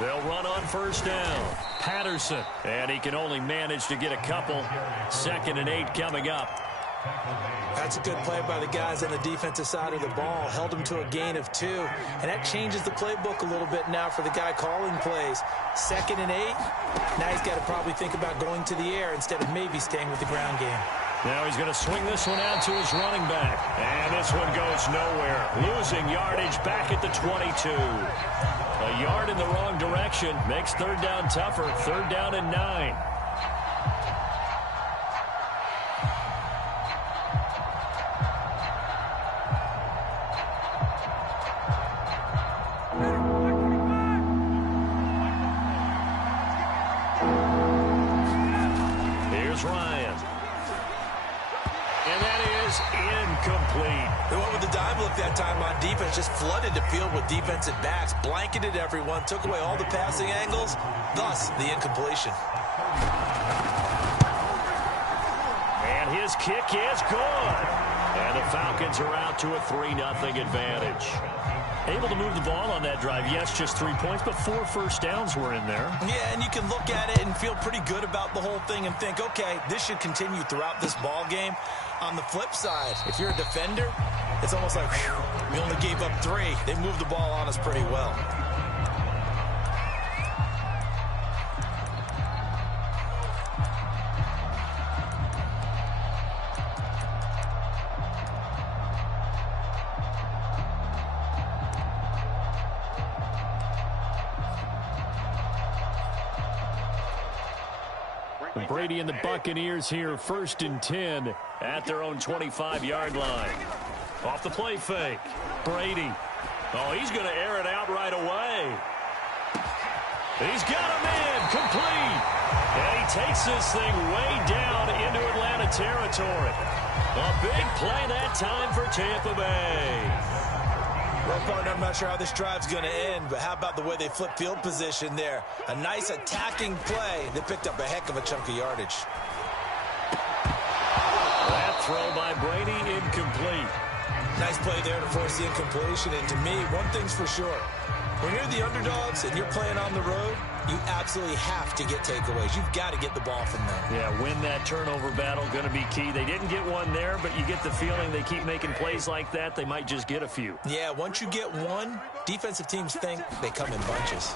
They'll run on first down. Patterson. And he can only manage to get a couple. 2nd and 8 coming up. That's a good play by the guys on the defensive side of the ball. Held him to a gain of 2. And that changes the playbook a little bit now for the guy calling plays. 2nd and 8. Now he's got to probably think about going to the air instead of maybe staying with the ground game. Now he's going to swing this one out to his running back. And this one goes nowhere. Losing yardage back at the 22. A yard in the wrong direction makes 3rd down tougher. 3rd down and 9. Here's Ryan. And that is incomplete. They went with the dime look that time on defense, just flooded the field with defensive backs, blanketed everyone, took away all the passing angles, thus the incompletion. And his kick is good. And the Falcons are out to a 3-0 advantage. Able to move the ball on that drive. Yes, just 3 points, but 4 first downs were in there. Yeah, and you can look at it and feel pretty good about the whole thing and think, okay, this should continue throughout this ball game. On the flip side, if you're a defender, it's almost like, whew, we only gave up 3. They moved the ball on us pretty well. Brady and the Buccaneers here, 1st and 10 at their own 25-yard line. Off the play fake. Brady. Oh, he's going to air it out right away. He's got him in. Complete. And he takes this thing way down into Atlanta territory. A big play that time for Tampa Bay. Well, partner, I'm not sure how this drive's going to end, but how about the way they flip field position there? A nice attacking play that picked up a heck of a chunk of yardage. That throw by Brady incomplete. Nice play there to force the incompletion. And to me, one thing's for sure. When you're the underdogs and you're playing on the road, you absolutely have to get takeaways. You've got to get the ball from them. Yeah, win that turnover battle, going to be key. They didn't get one there, but you get the feeling they keep making plays like that, they might just get a few. Yeah, once you get one, defensive teams think they come in bunches.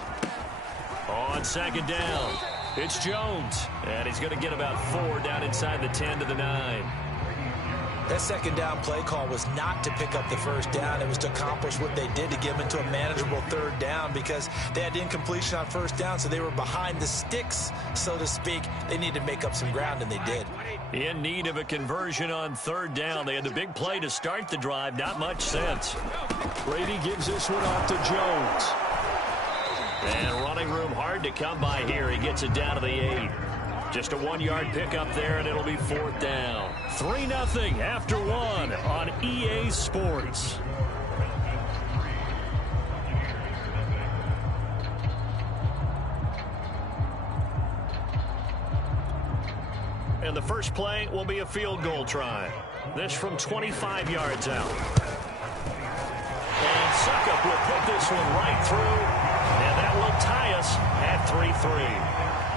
On 2nd down, it's Jones, and he's going to get about 4 down inside the 10 to the 9. That 2nd down play call was not to pick up the 1st down. It was to accomplish what they did to get them into a manageable 3rd down because they had incompletion on 1st down, so they were behind the sticks, so to speak. They needed to make up some ground, and they did. In need of a conversion on 3rd down. They had the big play to start the drive. Not much sense. Brady gives this one off to Jones. And running room hard to come by here. He gets it down to the 8. Just a 1-yard pickup there, and it'll be 4th down. 3-0 after 1 on EA Sports. And the first play will be a field goal try. This from 25 yards out. And Suckup will put this one right through, and that will tie us at 3-3.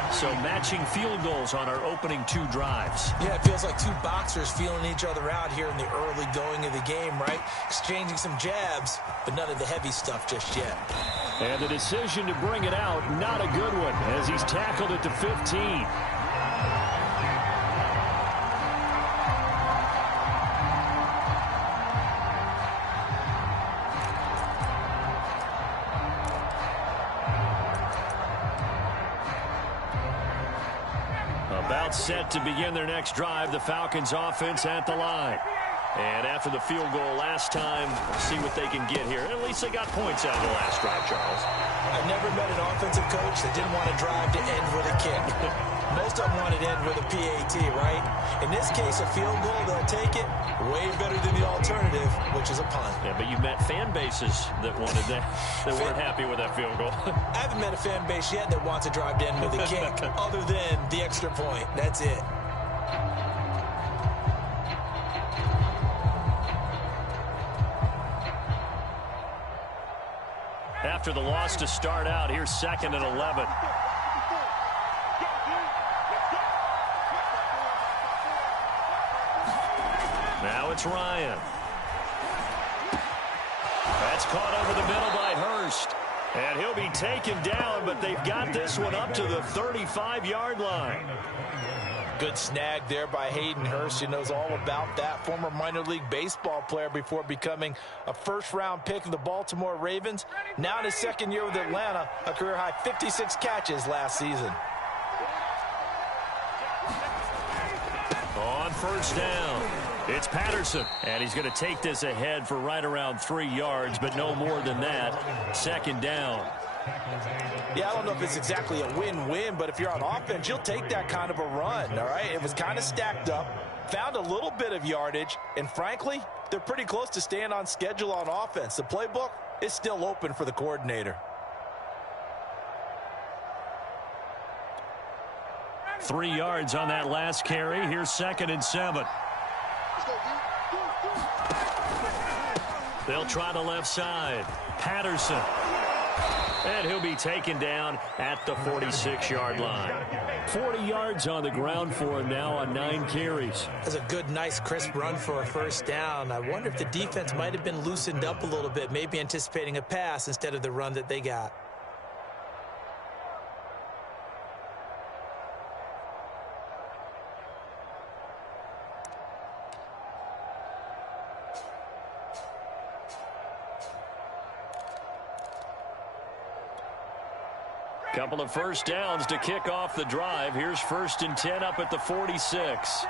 So matching field goals on our opening 2 drives. Yeah, it feels like 2 boxers feeling each other out here in the early going of the game, right? Exchanging some jabs, but none of the heavy stuff just yet. And the decision to bring it out, not a good one, as he's tackled at the 15. About set to begin their next drive, the Falcons offense at the line. And after the field goal last time, see what they can get here. At least they got points out of the last drive, Charles. I've never met an offensive coach that didn't want a drive to end with a kick. Most of them want it to end with a PAT, right? In this case, a field goal, they'll take it. Way better than the alternative, which is a punt. Yeah, but you met fan bases that wanted that, that weren't happy with that field goal. I haven't met a fan base yet that wants a drive to end with a kick, other than the extra point. That's it. after the loss to start out. Here's 2nd and 11. Now it's Ryan. That's caught over the middle by Hurst. And he'll be taken down, but they've got this one up to the 35-yard line. Good snag there by Hayden Hurst. He knows all about that. Former minor league baseball player before becoming a first-round pick of the Baltimore Ravens. Now in his 2nd year with Atlanta, a career-high 56 catches last season. On 1st down, it's Patterson. And he's going to take this ahead for right around 3 yards, but no more than that. 2nd down. Yeah, I don't know if it's exactly a win-win, but if you're on offense, you'll take that kind of a run, all right? It was kind of stacked up, found a little bit of yardage, and frankly, they're pretty close to staying on schedule on offense. The playbook is still open for the coordinator. 3 yards on that last carry. Here's 2nd and 7. They'll try the left side. Patterson. And he'll be taken down at the 46-yard line. 40 yards on the ground for him now on 9 carries. That's a good, nice, crisp run for a 1st down. I wonder if the defense might have been loosened up a little bit, maybe anticipating a pass instead of the run that they got. Couple of 1st downs to kick off the drive. Here's 1st and 10 up at the 46.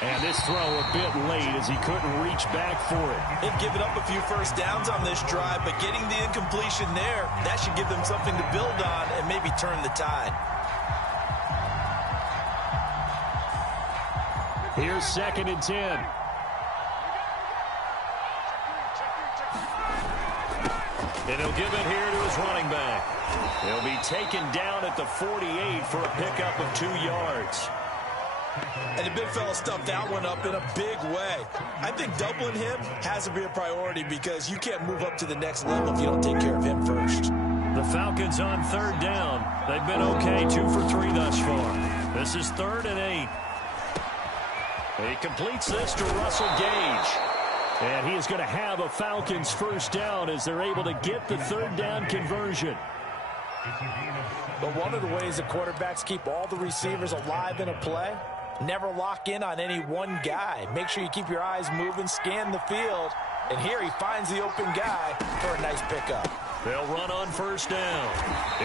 And this throw a bit late as he couldn't reach back for it. They've given up a few 1st downs on this drive, but getting the incompletion there, that should give them something to build on and maybe turn the tide. Here's 2nd and 10. And he'll give it here to his running back. He'll be taken down at the 48 for a pickup of 2 yards. And the big fella stuffed that one up in a big way. I think doubling him has to be a priority because you can't move up to the next level if you don't take care of him first. The Falcons on 3rd down. They've been okay, 2 for 3 thus far. This is 3rd and 8. He completes this to Russell Gage. And he is going to have a Falcons 1st down as they're able to get the 3rd down conversion. But one of the ways that quarterbacks keep all the receivers alive in a play, never lock in on any one guy. Make sure you keep your eyes moving, scan the field. And here he finds the open guy for a nice pickup. They'll run on 1st down.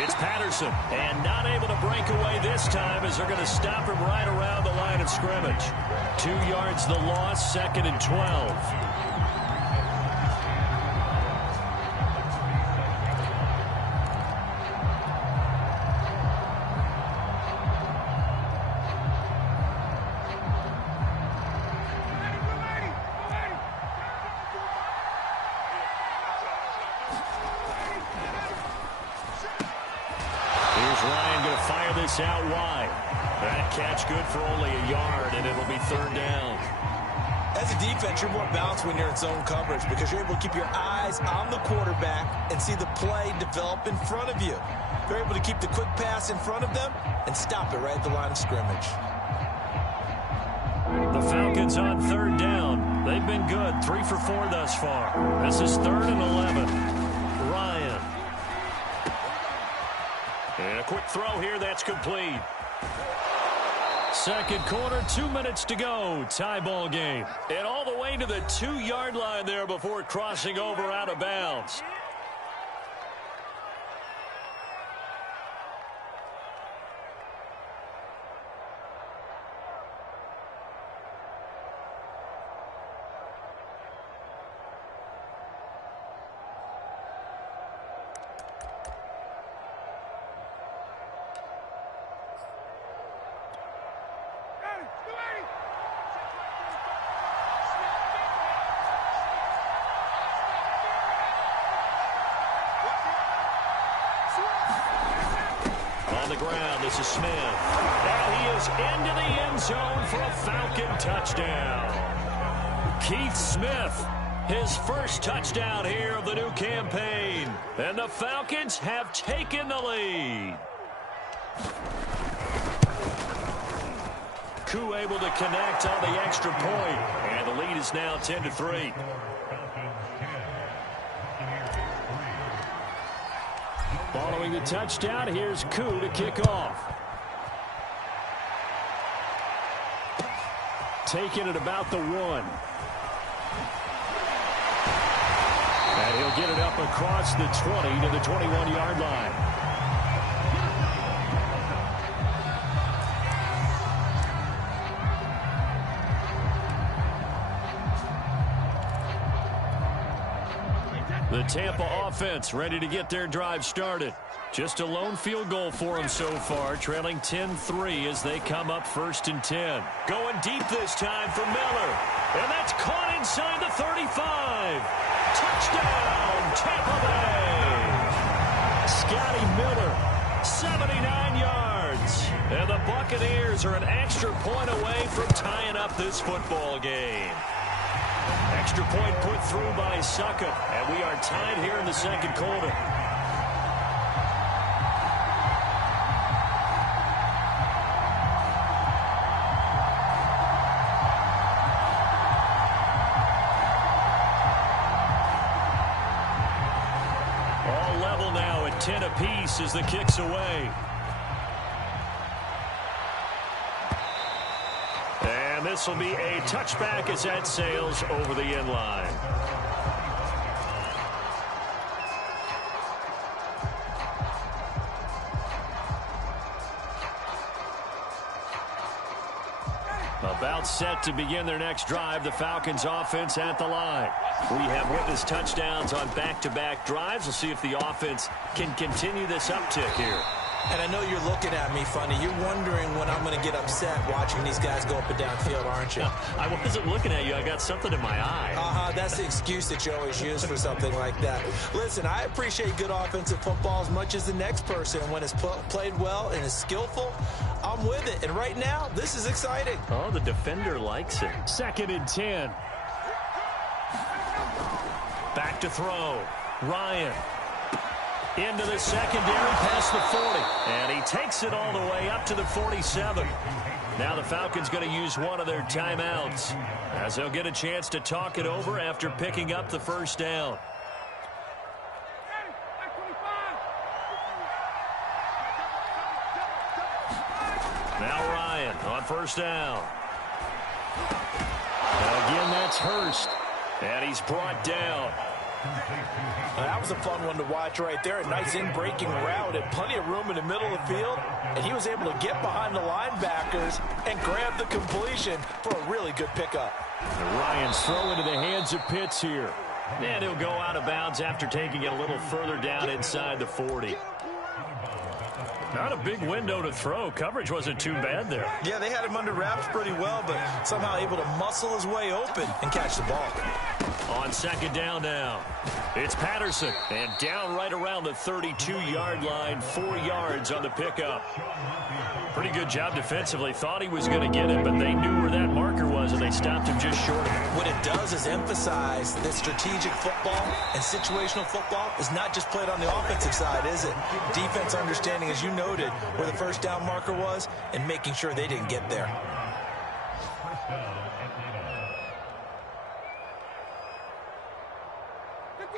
It's Patterson. And not able to break away this time as they're going to stop him right around the line of scrimmage. 2 yards the loss, 2nd and 12. Out wide. That catch good for only a yard, and it'll be 3rd down. As a defense, you're more balanced when you're in zone coverage because you're able to keep your eyes on the quarterback and see the play develop in front of you. They're able to keep the quick pass in front of them and stop it right at the line of scrimmage. The Falcons on 3rd down. They've been good, 3 for 4 thus far. This is 3rd and 11. Ryan. And a quick throw here that's complete. 2nd quarter, 2 minutes to go. Tie ball game. And all the way to the 2-yard line there before crossing over out of bounds. This is Smith. And he is into the end zone for a Falcon touchdown. Keith Smith His first touchdown here of the new campaign. And the Falcons have taken the lead. Koo able to connect on the extra point. And the lead is now 10-3. Following the touchdown, here's Koo to kick off. Taking it about the 1. And he'll get it up across the 20 to the 21-yard line. The Tampa offense ready to get their drive started. Just a lone field goal for them so far, trailing 10-3 as they come up 1st and 10. Going deep this time for Miller. And that's caught inside the 35. Touchdown, Tampa Bay. Scotty Miller, 79 yards. And the Buccaneers are an extra point away from tying up this football game. Extra point put through by Succop, and we are tied here in the second quarter. All level now at 10 apiece as the kick's away. This will be a touchback as that sails over the end line. About set to begin their next drive, the Falcons offense at the line. We have witnessed touchdowns on back-to-back drives. We'll see if the offense can continue this uptick here. And I know you're looking at me funny. You're wondering when I'm going to get upset watching these guys go up and down field, aren't you? I wasn't looking at you. I got something in my eye. That's the excuse that you always use for something like that. Listen, I appreciate good offensive football as much as the next person. When it's played well and is skillful, I'm with it. And right now, this is exciting. Oh, the defender likes it. 2nd and 10. Back to throw. Ryan. Into the secondary, past the 40. And he takes it all the way up to the 47. Now the Falcons going to use one of their timeouts as they'll get a chance to talk it over after picking up the first down. Now Ryan on first down. And again, that's Hurst. And he's brought down. That was a fun one to watch right there. A nice in-breaking route and plenty of room in the middle of the field. And he was able to get behind the linebackers and grab the completion for a really good pickup. And Ryan's throw into the hands of Pitts here. And he'll go out of bounds after taking it a little further down inside the 40. Not a big window to throw. Coverage wasn't too bad there. Yeah, they had him under wraps pretty well, but somehow able to muscle his way open and catch the ball. On second down now, it's Patterson. And down right around the 32-yard line, 4 yards on the pickup. Pretty good job defensively. Thought he was going to get it, but they knew where that marker was, and they stopped him just short of it. What it does is emphasize that strategic football and situational football is not just played on the offensive side, is it? Defense understanding, as you noted, where the first down marker was and making sure they didn't get there.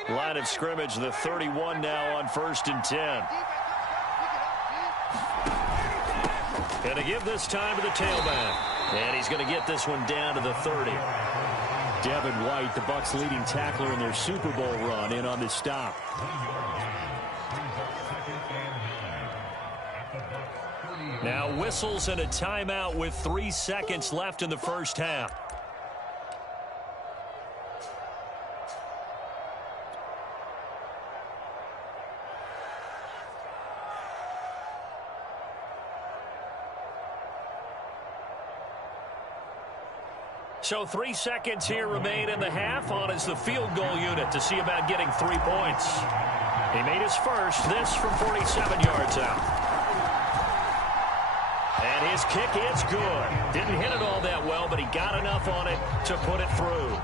Line of scrimmage, the 31 now on 1st and 10. Going to give this time to the tailback. And he's going to get this one down to the 30. Devin White, the Bucs' leading tackler in their Super Bowl run, in on this stop. Now whistles and a timeout with 3 seconds left in the first half. So 3 seconds here remain in the half. On is the field goal unit to see about getting 3 points. He made his first, this from 47 yards out. And this kick is good. Didn't hit it all that well, but he got enough on it to put it through.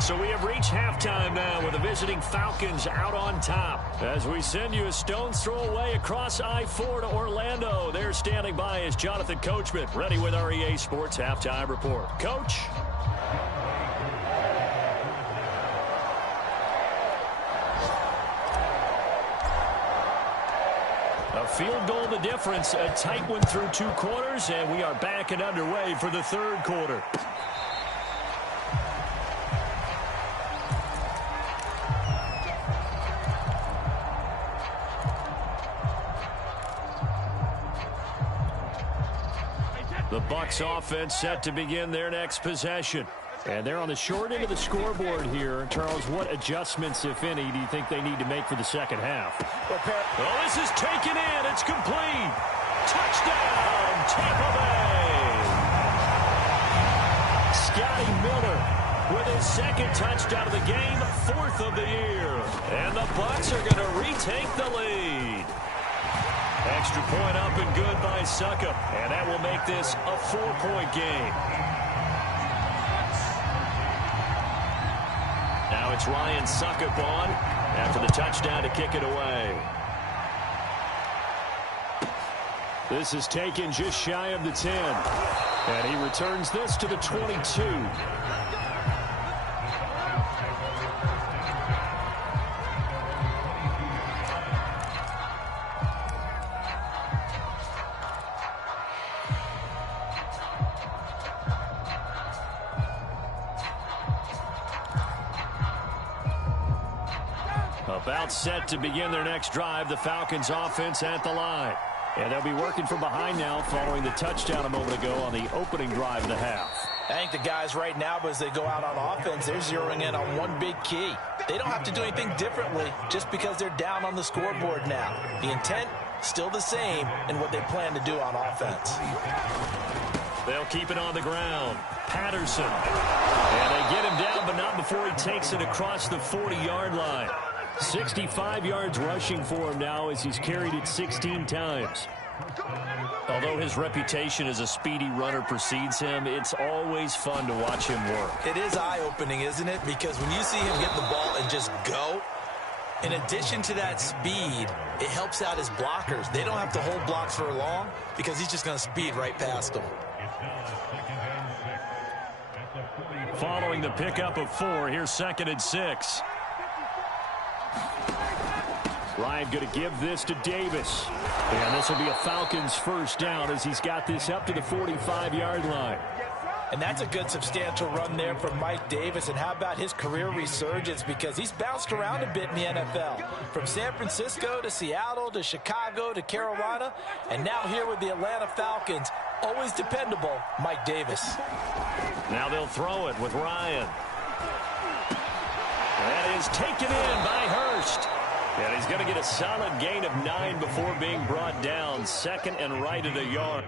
So we have reached halftime now with the visiting Falcons out on top. As we send you a stone's throw away across I-4 to Orlando. There standing by is Jonathan Coachman, ready with our EA Sports Halftime Report. Coach? A field goal the difference, a tight one through 2 quarters, and we are back and underway for the 3rd quarter. The Bucs offense set to begin their next possession. And they're on the short end of the scoreboard here. Charles, what adjustments, if any, do you think they need to make for the second half? Oh, this is taken in. It's complete. Touchdown, Tampa Bay. Scotty Miller with his 2nd touchdown of the game, 4th of the year. And the Bucs are going to retake the lead. Extra point up and good by Succop. And that will make this a 4-point game. Now it's Ryan Succop on after the touchdown to kick it away. This is taken just shy of the 10. And he returns this to the 22. About set to begin their next drive, the Falcons offense at the line. And they'll be working from behind now following the touchdown a moment ago on the opening drive of the half. I think the guys right now, as they go out on offense, they're zeroing in on one big key. They don't have to do anything differently just because they're down on the scoreboard now. The intent, still the same in what they plan to do on offense. They'll keep it on the ground. Patterson. And they get him down, but not before he takes it across the 40-yard line. 65 yards rushing for him now as he's carried it 16 times. Although his reputation as a speedy runner precedes him, it's always fun to watch him work. It is eye-opening, isn't it? Because when you see him get the ball and just go, in addition to that speed, it helps out his blockers. They don't have to hold blocks for long because he's just going to speed right past them. Following the pickup of 4, here's 2nd and 6. Ryan going to give this to Davis. And this will be a Falcons first down as he's got this up to the 45-yard line. And that's a good substantial run there from Mike Davis. And how about his career resurgence? Because he's bounced around a bit in the NFL. From San Francisco to Seattle to Chicago to Carolina. And now here with the Atlanta Falcons, always dependable, Mike Davis. Now they'll throw it with Ryan. That is taken in by Hurst. And he's going to get a solid gain of 9 before being brought down. 2nd and right at a yard.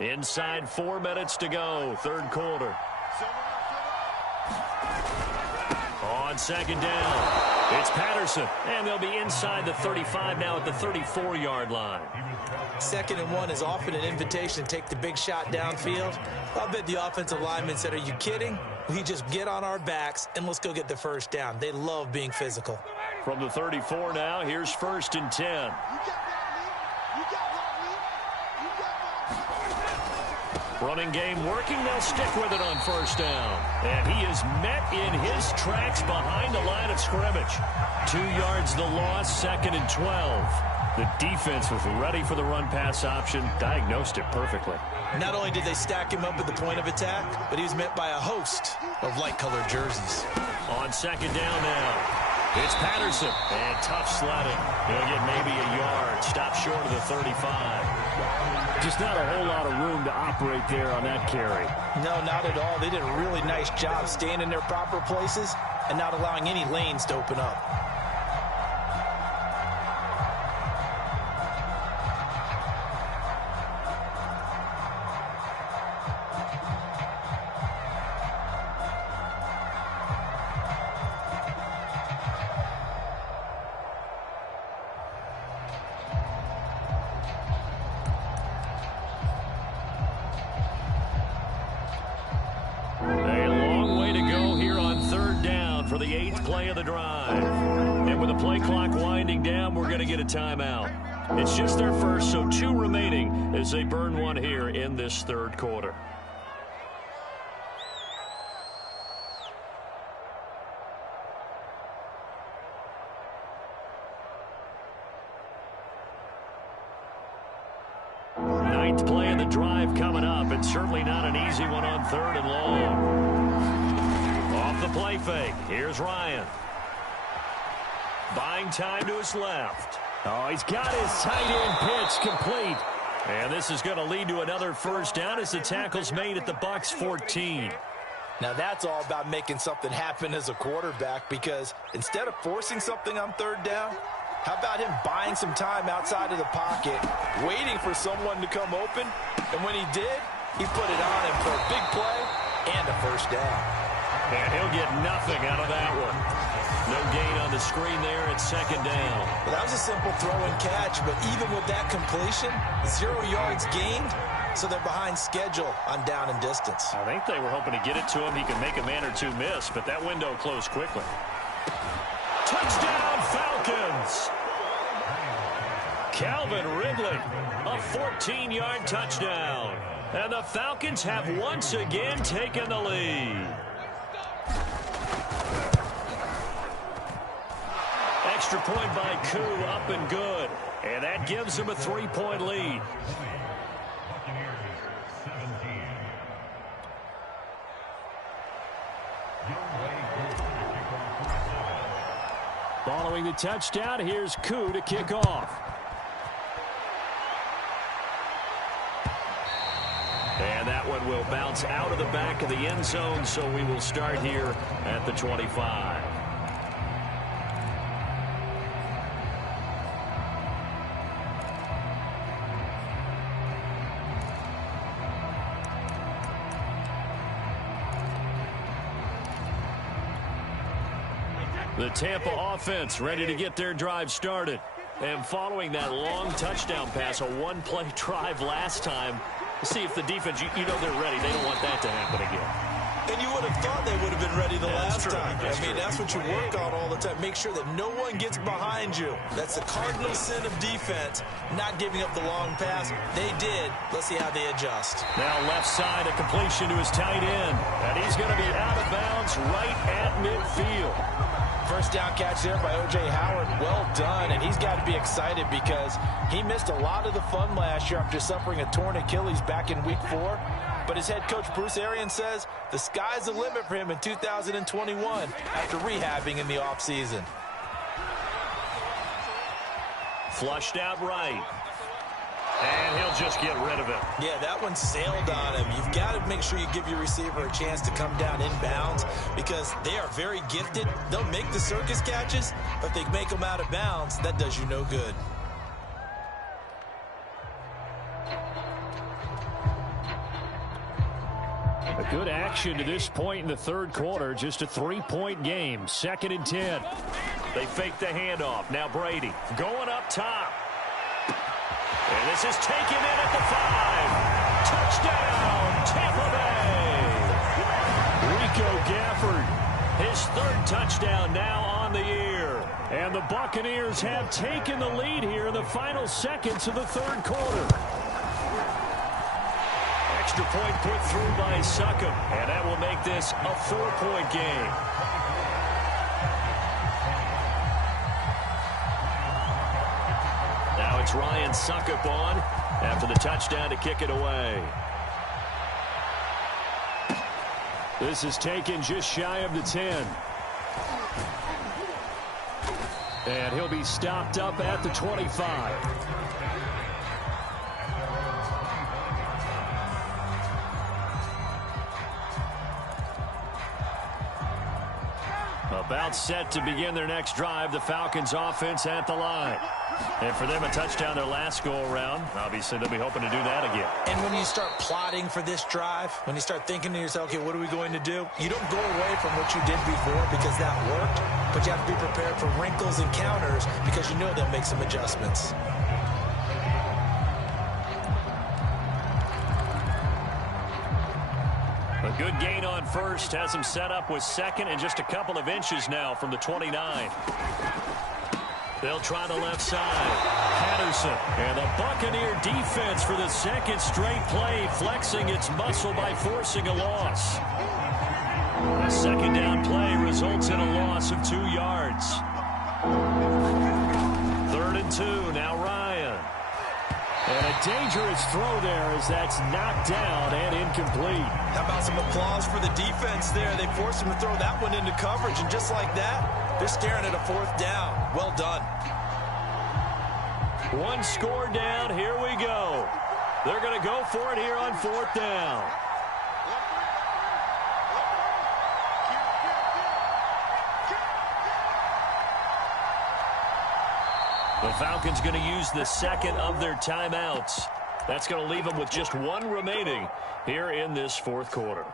Inside 4 minutes to go, 3rd quarter. On 2nd down, it's Patterson, and they'll be inside the 35 now at the 34-yard line. 2nd and 1 is often an invitation to take the big shot downfield. I bet the offensive linemen said, are you kidding? We just get on our backs and let's go get the first down. They love being physical. From the 34 now, here's 1st and 10. Running game working. They'll stick with it on 1st down. And he is met in his tracks behind the line of scrimmage. 2 yards the loss, 2nd and 12. The defense was ready for the run-pass option, diagnosed it perfectly. Not only did they stack him up at the point of attack, but he was met by a host of light-colored jerseys. On 2nd down now, it's Patterson. And tough sledding. He'll get maybe a yard. Stop short of the 35. Just not a whole lot of room to operate there on that carry. No, not at all. They did a really nice job staying in their proper places and not allowing any lanes to open up. For the 8th play of the drive. And with the play clock winding down, we're going to get a timeout. It's just their first, so 2 remaining as they burn one here in this third quarter. Ninth play of the drive coming up, and certainly not an easy one on 3rd and long. Off the play fake. Here's Ryan. Buying time to his left. Oh, he's got his tight end pitch complete. And this is going to lead to another first down as the tackle's made at the Bucs 14. Now that's all about making something happen as a quarterback, because instead of forcing something on 3rd down, how about him buying some time outside of the pocket, waiting for someone to come open, and when he did, he put it on him for a big play and a first down. And he'll get nothing out of that one. No gain on the screen there at 2nd down. Well, that was a simple throw and catch, but even with that completion, 0 yards gained, so they're behind schedule on down and distance. I think they were hoping to get it to him. He could make a man or 2 miss, but that window closed quickly. Touchdown, Falcons! Calvin Ridley, a 14-yard touchdown. And the Falcons have once again taken the lead. Extra point by Koo, up and good. And that gives them a 3-point lead. Following the touchdown, here's Koo to kick off. And that one will bounce out of the back of the end zone, so we will start here at the 25. The Tampa offense ready to get their drive started. And following that long touchdown pass, a 1-play drive last time, see if the defense, you know they're ready. They don't want that to happen again. And you would have thought they would have been ready the last time. That's what you work on all the time. Make sure that no one gets behind you. That's the cardinal sin of defense, not giving up the long pass. They did. Let's see how they adjust. Now left side, a completion to his tight end. And he's going to be out of bounds right at midfield. First down catch there by O.J. Howard. Well done, and he's got to be excited because he missed a lot of the fun last year after suffering a torn Achilles back in Week 4. But his head coach, Bruce Arians, says the sky's the limit for him in 2021 after rehabbing in the offseason. Flushed out right. And he'll just get rid of it. Yeah, that one sailed on him. You've got to make sure you give your receiver a chance to come down inbounds because they are very gifted. They'll make the circus catches, but if they make them out of bounds, that does you no good. A good action to this point in the third quarter. Just a 3-point game. 2nd and 10. They fake the handoff. Now Brady going up top. And this is taken in at the 5. Touchdown, Tampa Bay. Rico Gafford, his 3rd touchdown now on the year. And the Buccaneers have taken the lead here in the final seconds of the third quarter. Extra point put through by Succop, and that will make this a 4-point game. Now it's Ryan Succop on after the touchdown to kick it away. This is taken just shy of the 10. And he'll be stopped up at the 25. About set to begin their next drive, the Falcons offense at the line. And for them, a touchdown their last go-around. Obviously, they'll be hoping to do that again. And when you start plotting for this drive, when you start thinking to yourself, okay, what are we going to do? You don't go away from what you did before because that worked, but you have to be prepared for wrinkles and counters because you know they'll make some adjustments. A good gain on first has him set up with second and just a couple of inches now from the 29. They'll try the left side. Patterson and the Buccaneer defense for the second straight play, flexing its muscle by forcing a loss. A second down play results in a loss of 2 yards. 3rd and 2, now Ryan. And a dangerous throw there as that's knocked down and incomplete. How about some applause for the defense there? They forced him to throw that one into coverage, and just like that, they're staring at a 4th down. Well done. 1 score down. Here we go. They're going to go for it here on 4th down. The Falcons going to use the second of their timeouts. That's going to leave them with just 1 remaining here in this 4th quarter.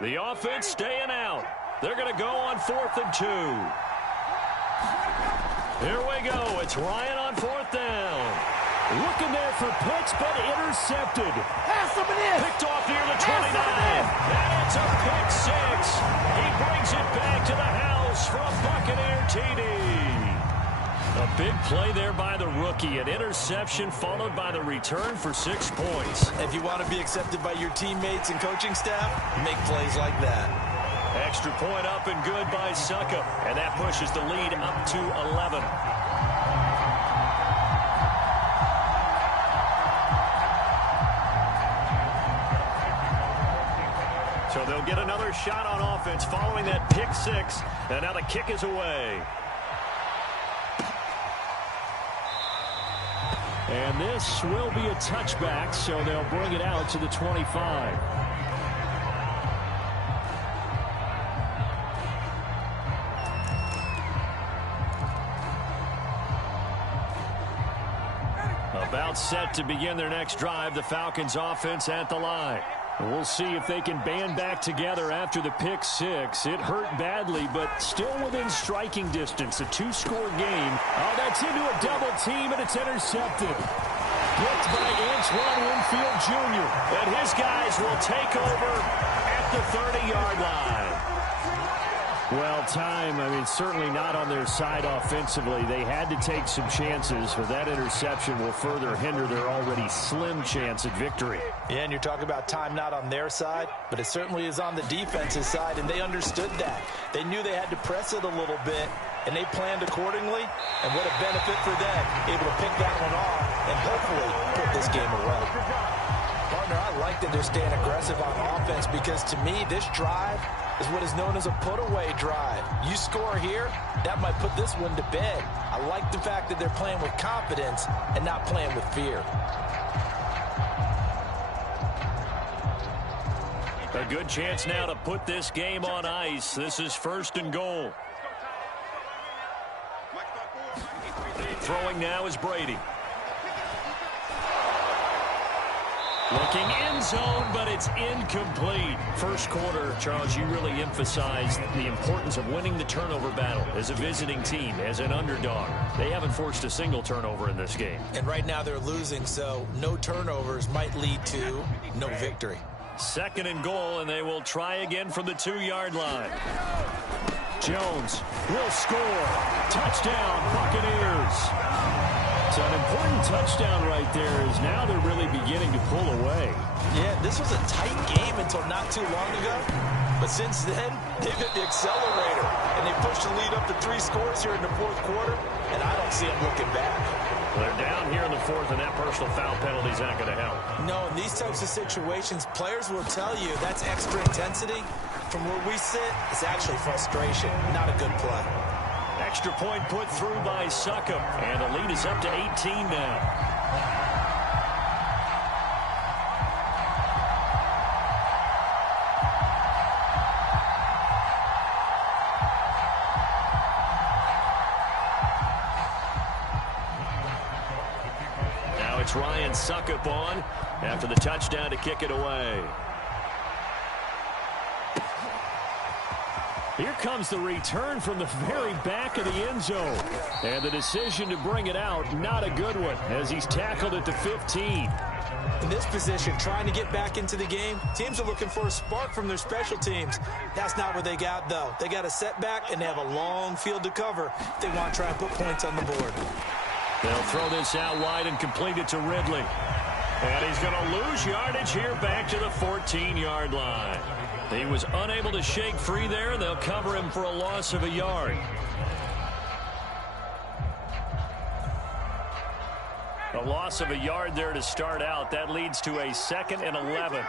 The offense staying out. They're going to go on 4th and 2. Here we go. It's Ryan on 4th down. Looking there for Pitts, but intercepted. Picked off near the 29. And it's a pick 6. He brings it back to the house for a Buccaneer TD. A big play there by the rookie. An interception followed by the return for 6 points. If you want to be accepted by your teammates and coaching staff, make plays like that. Extra point up and good by Suckup. And that pushes the lead up to 11. So they'll get another shot on offense following that pick 6. And now the kick is away. And this will be a touchback, so they'll bring it out to the 25. About set to begin their next drive, the Falcons offense at the line. We'll see if they can band back together after the pick 6. It hurt badly, but still within striking distance. A 2-score game. Oh, that's into a double team, and it's intercepted. Picked by Antoine Winfield Jr. And his guys will take over at the 30-yard line. Well, certainly not on their side offensively. They had to take some chances, but that interception will further hinder their already slim chance at victory. Yeah, and you're talking about time not on their side, but it certainly is on the defense's side, and they understood that. They knew they had to press it a little bit, and they planned accordingly, and what a benefit for them, able to pick that one off and hopefully put this game away. Partner, I like that they're staying aggressive on offense because, to me, this drive is what is known as a put-away drive. You score here, that might put this one to bed. I like the fact that they're playing with confidence and not playing with fear. A good chance now to put this game on ice. This is 1st and goal. Throwing now is Brady. Looking end zone, but it's incomplete. First quarter, Charles, you really emphasized the importance of winning the turnover battle as a visiting team, as an underdog. They haven't forced a single turnover in this game. And right now they're losing, so no turnovers might lead to no victory. 2nd and goal, and they will try again from the 2-yard line. Jones will score. Touchdown, Buccaneers. It's an important touchdown right there, as now they're really beginning to pull away. Yeah, this was a tight game until not too long ago. But since then, they've hit the accelerator. And they pushed the lead up to 3 scores here in the 4th quarter. And I don't see them looking back. They're down here in the 4th, and that personal foul penalty is not going to help. No, in these types of situations, players will tell you that's extra intensity. From where we sit, it's actually frustration, not a good play. Extra point put through by Suckup, and the lead is up to 18 now. Now it's Ryan Suckup on after the touchdown to kick it away. Here comes the return from the very back of the end zone. And the decision to bring it out, not a good one, as he's tackled at the 15. In this position, trying to get back into the game, teams are looking for a spark from their special teams. That's not what they got, though. They got a setback, and they have a long field to cover if they want to try and put points on the board. They'll throw this out wide and complete it to Ridley. And he's going to lose yardage here back to the 14-yard line. He was unable to shake free there. They'll cover him for a loss of a yard. A loss of a yard there to start out. That leads to a 2nd and 11.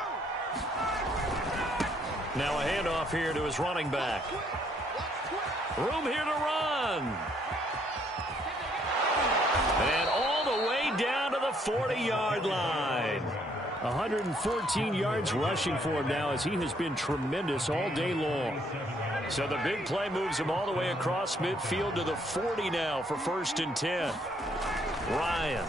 Now a handoff here to his running back. Room here to run. And all the way down to the 40-yard line. 114 yards rushing for him now, as he has been tremendous all day long. So the big play moves him all the way across midfield to the 40 now for 1st and 10. Ryan.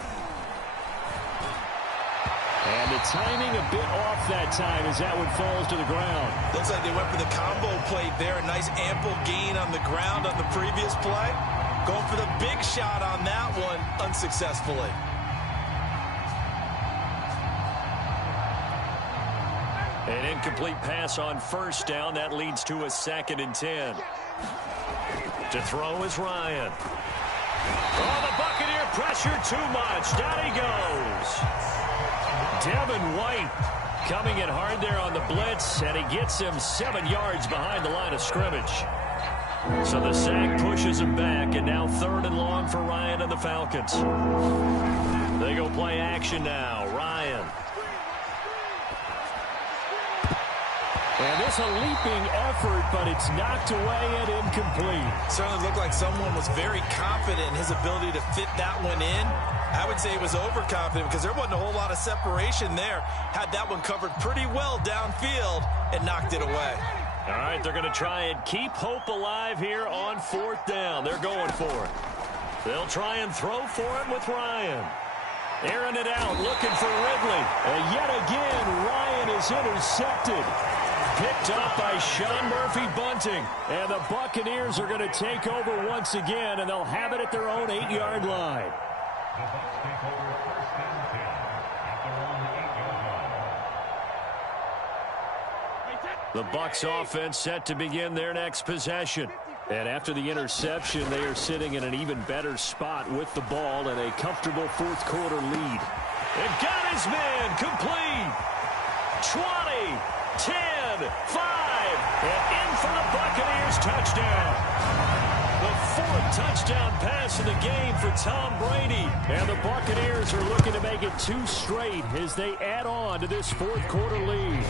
And the timing a bit off that time as that one falls to the ground. Looks like they went for the combo play there. A nice ample gain on the ground on the previous play. Going for the big shot on that one unsuccessfully. An incomplete pass on 1st down. That leads to a 2nd and 10. To throw is Ryan. Oh, the Buccaneer pressure too much. Down he goes. Devin White coming in hard there on the blitz, and he gets him 7 yards behind the line of scrimmage. So the sack pushes him back, and now 3rd and long for Ryan and the Falcons. They go play action now. Ryan. And this a leaping effort, but it's knocked away and incomplete. Certainly looked like someone was very confident in his ability to fit that one in. I would say he was overconfident because there wasn't a whole lot of separation there. Had that one covered pretty well downfield and knocked it away. All right, they're going to try and keep hope alive here on 4th down. They're going for it. They'll try and throw for it with Ryan. Airing it out, looking for Ridley. And yet again, Ryan is intercepted. Picked up by Sean Murphy-Bunting. And the Buccaneers are going to take over once again, and they'll have it at their own 8-yard line. The Bucs offense set to begin their next possession. And after the interception, they are sitting in an even better spot with the ball and a comfortable 4th quarter lead. They've got his man complete. 20, 10, 5, and in for the Buccaneers touchdown. The 4th touchdown pass of the game for Tom Brady. And the Buccaneers are looking to make it 2 straight as they add on to this 4th quarter lead.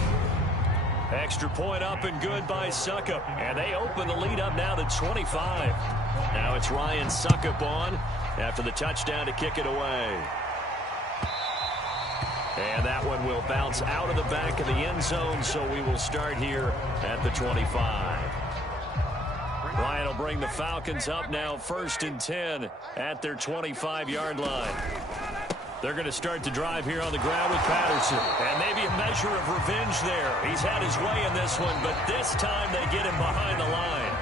Extra point up and good by Suckup. And they open the lead up now to 25. Now it's Ryan Suckup on after the touchdown to kick it away. And that one will bounce out of the back of the end zone, so we will start here at the 25. Ryan will bring the Falcons up now 1st and 10 at their 25-yard line. They're going to start the drive here on the ground with Patterson. And maybe a measure of revenge there. He's had his way in this one, but this time they get him behind the line.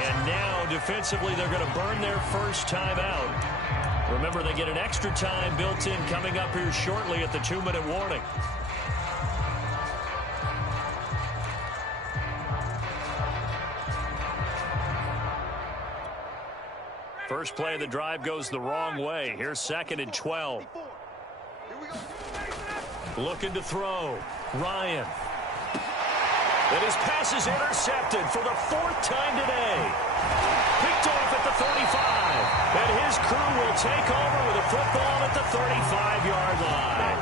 And now, defensively, they're going to burn their first time out. Remember, they get an extra time built in coming up here shortly at the 2-minute warning. First play of the drive goes the wrong way. Here's 2nd and 12. Looking to throw. Ryan. And his pass is intercepted for the 4th time today. Picked off at the 35. And his crew will take over with a football at the 35-yard line.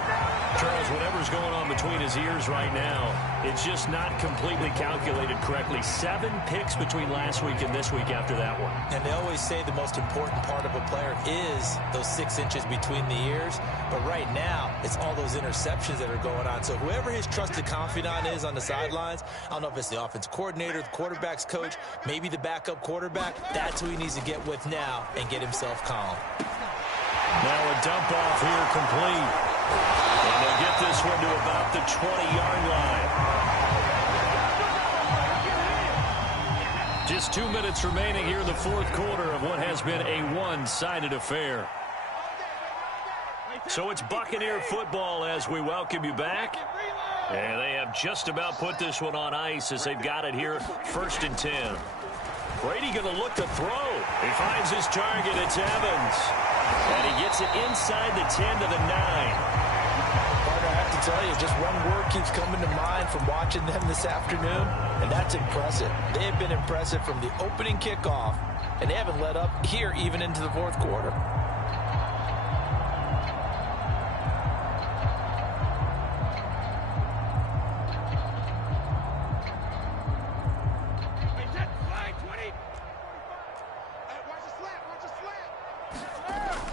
Charles, whatever's going on between his ears right now, it's just not completely calculated correctly. 7 picks between last week and this week after that one. And they always say the most important part of a player is those 6 inches between the ears. But right now, it's all those interceptions that are going on. So whoever his trusted confidant is on the sidelines, I don't know if it's the offense coordinator, the quarterback's coach, maybe the backup quarterback, that's who he needs to get with now and get himself calm. Now a dump off here complete. And they'll get this one to about the 20-yard line. Just 2 minutes remaining here in the fourth quarter of what has been a one-sided affair. So it's Buccaneer football as we welcome you back. And they have just about put this one on ice as they've got it here, 1st and 10. Brady going to look to throw. He finds his target. It's Evans. And he gets it inside the 10 to the 9. Partner, I have to tell you, just one word keeps coming to mind from watching them this afternoon, and that's impressive. They have been impressive from the opening kickoff, and they haven't let up here even into the fourth quarter.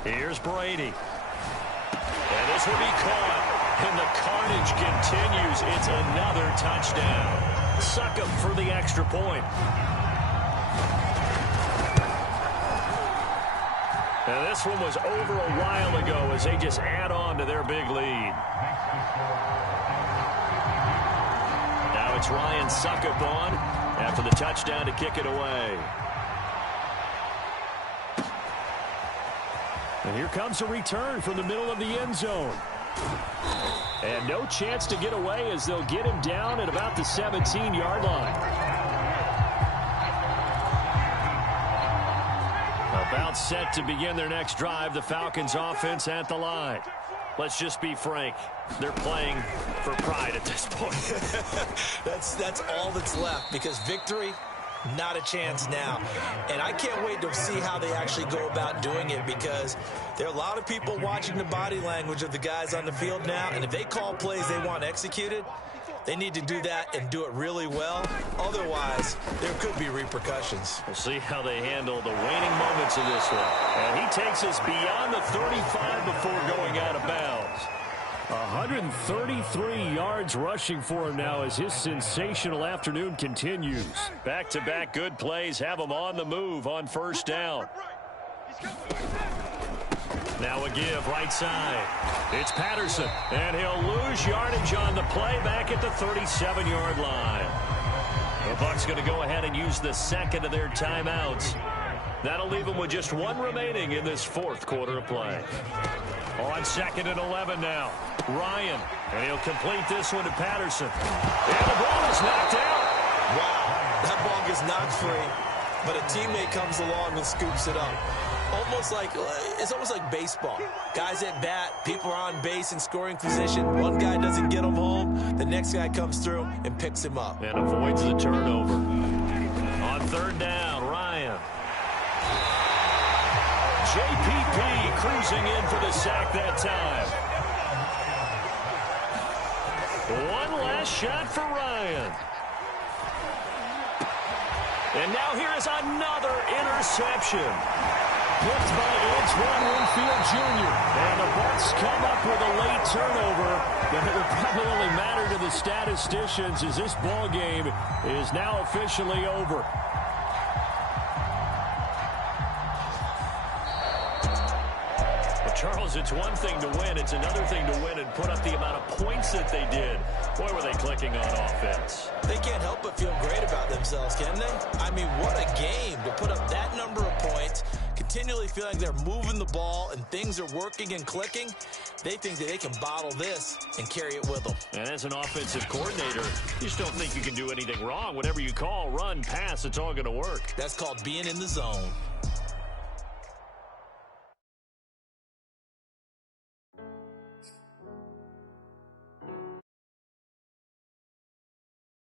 Here's Brady. And this will be caught. And the carnage continues. It's another touchdown. Suck him for the extra point. And this one was over a while ago as they just add on to their big lead. Now it's Ryan Suckup on after the touchdown to kick it away. And here comes a return from the middle of the end zone. And no chance to get away as they'll get him down at about the 17-yard line. About set to begin their next drive, the Falcons offense at the line. Let's just be frank. They're playing for pride at this point. That's all that's left, because victory, not a chance now. And I can't wait to see how they actually go about doing it, because there are a lot of people watching the body language of the guys on the field now, and if they call plays they want executed, they need to do that and do it really well. Otherwise, there could be repercussions. We'll see how they handle the waning moments of this one. And he takes us beyond the 35 before going out of bounds. 133 yards rushing for him now as his sensational afternoon continues. Back-to-back good plays have him on the move on 1st down. Now a give right side. It's Patterson, and he'll lose yardage on the play back at the 37-yard line. The Bucs going to go ahead and use the second of their timeouts. That'll leave them with just one remaining in this fourth quarter of play. On 2nd and 11 now. Ryan, and he'll complete this one to Patterson. And the ball is knocked out. Wow, that ball gets knocked free, but a teammate comes along and scoops it up. It's almost like baseball. Guys at bat, people are on base in scoring position. One guy doesn't get him home. The next guy comes through and picks him up. And avoids the turnover. On 3rd down, Ryan. JPP cruising in for the sack that time. One last shot for Ryan. And now here is another interception. Picked by Antoine Winfield Jr. And the Bucs come up with a late turnover, but it will probably only matter to the statisticians as this ball game is now officially over. Charles, it's one thing to win. It's another thing to win and put up the amount of points that they did. Boy, were they clicking on offense. They can't help but feel great about themselves, can they? I mean, what a game to put up that number of points, continually feeling they're moving the ball and things are working and clicking. They think that they can bottle this and carry it with them. And as an offensive coordinator, you just don't think you can do anything wrong. Whatever you call, run, pass, it's all going to work. That's called being in the zone.